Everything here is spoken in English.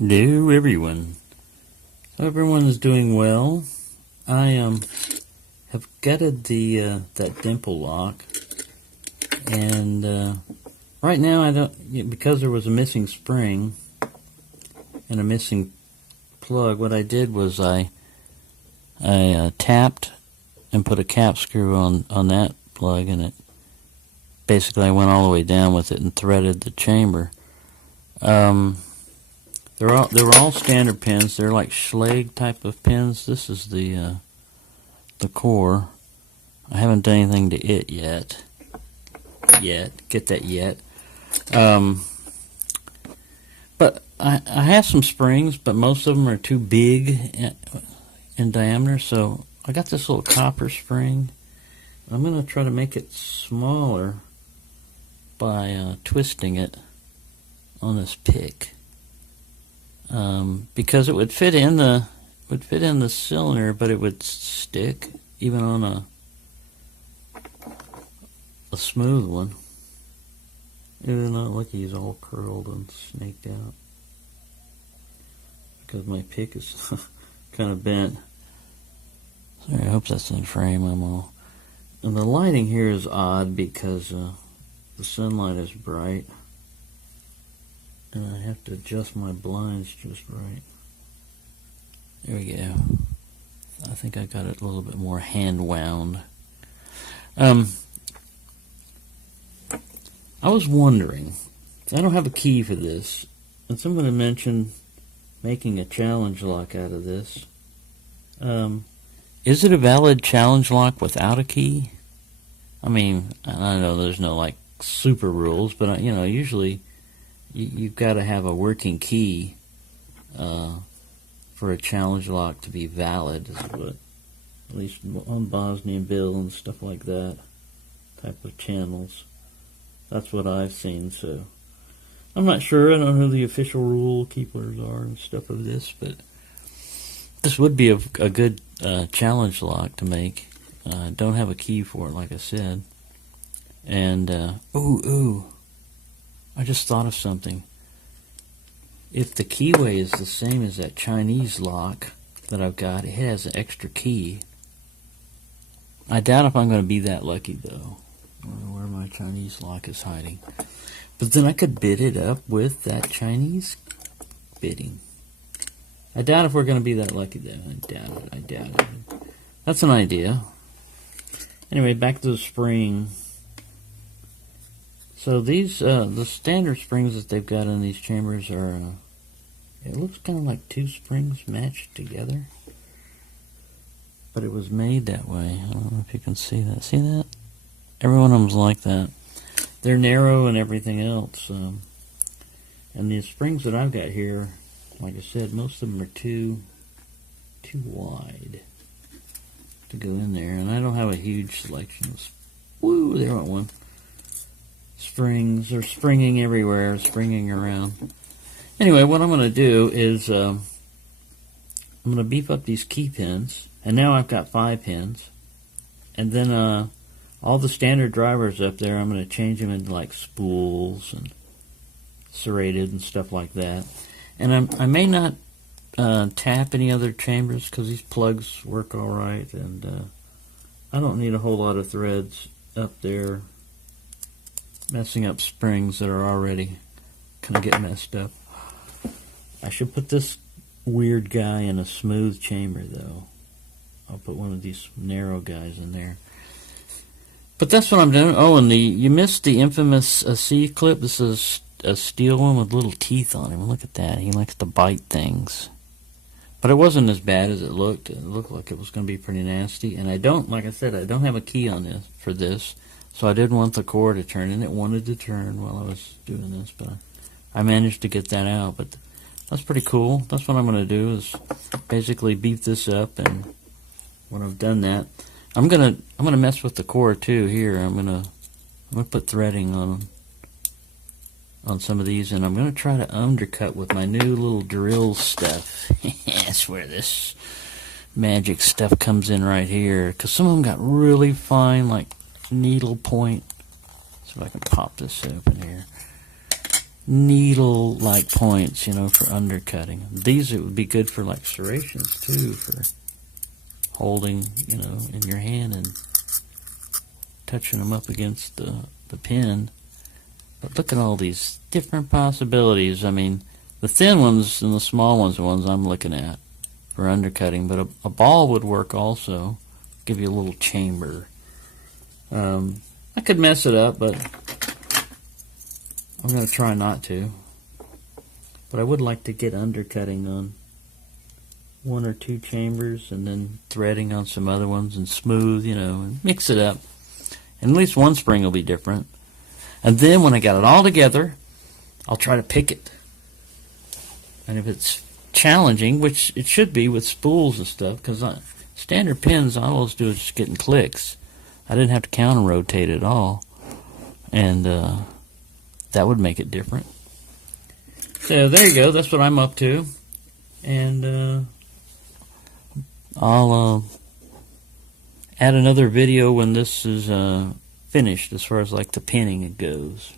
Hello everyone. So everyone is doing well. I have gutted the that Dimple lock, and right now I don't, because there was a missing spring and a missing plug. What I did was I tapped and put a cap screw on that plug, and it basically I went all the way down with it and threaded the chamber. They were all standard pins. They're like Schlage type of pins. This is the core. I haven't done anything to it yet. Get that yet. But I have some springs, but most of them are too big in diameter. So I got this little copper spring. I'm going to try to make it smaller by twisting it on this pick. Because it would fit in the cylinder, but it would stick even on a smooth one. Even though look, he's all curled and snaked out because my pick is kind of bent. Sorry, I hope that's in frame. And the lighting here is odd because the sunlight is bright. And I have to adjust my blinds just right. There we go. I think I got it a little bit more hand wound. I was wondering, I don't have a key for this, and someone had mentioned making a challenge lock out of this. Is it a valid challenge lock without a key? I mean, I know there's no like super rules, but usually you've got to have a working key for a challenge lock to be valid, is what, at least on Bosnian Bill and stuff like that, type of channels. That's what I've seen, so I'm not sure. I don't know who the official rule keepers are and stuff of this, but this would be a good challenge lock to make. Don't have a key for it, like I said. And, I just thought of something. If the keyway is the same as that Chinese lock that I've got, it has an extra key. I doubt if I'm going to be that lucky, though. I don't know where my Chinese lock is hiding. But then I could bid it up with that Chinese bidding. I doubt if we're going to be that lucky, though. I doubt it. That's an idea. Anyway, back to the spring. So these, the standard springs that they've got in these chambers are, it looks kind of like two springs matched together. But it was made that way. I don't know if you can see that. See that? Every one of them's like that. They're narrow and everything else. And the springs that I've got here, like I said, most of them are too wide to go in there. And I don't have a huge selection of, woo, there went one. Springs are springing everywhere, springing around. Anyway, what I'm going to do is I'm going to beef up these key pins, and now I've got 5 pins. And then all the standard drivers up there, I'm going to change them into like spools and serrated and stuff like that. And I may not tap any other chambers because these plugs work all right, and I don't need a whole lot of threads up there messing up springs that are already kind of get messed up. I should put this weird guy in a smooth chamber, though. I'll put one of these narrow guys in there. But that's what I'm doing. Oh, and you missed the infamous C-clip. This is a steel one with little teeth on him. Look at that. He likes to bite things. But it wasn't as bad as it looked. It looked like it was going to be pretty nasty. And I don't, like I said, I don't have a key on this for this. So I did want the core to turn, and it wanted to turn while I was doing this, but I managed to get that out. But that's pretty cool. That's what I'm going to do, is basically beef this up, and when I've done that, I'm gonna mess with the core too here. I'm gonna put threading on some of these, and I'm gonna try to undercut with my new little drill stuff. That's where this magic stuff comes in right here, because some of them got really fine, like needle point. So if I can pop this open here. needle-like points, you know, for undercutting. These, it would be good for like serrations too, for holding, you know, in your hand and touching them up against the pin. But look at all these different possibilities. I mean, the thin ones and the small ones are the ones I'm looking at for undercutting, but a ball would work also. Give you a little chamber. I could mess it up, but I'm going to try not to. But I would like to get undercutting on one or two chambers and then threading on some other ones and smooth, you know, and mix it up. And at least one spring will be different. And then when I got it all together, I'll try to pick it. And if it's challenging, which it should be with spools and stuff, because standard pins, all I always do is just getting clicks. I didn't have to counter rotate at all. And that would make it different. So there you go. That's what I'm up to. And I'll add another video when this is finished, as far as like the pinning it goes.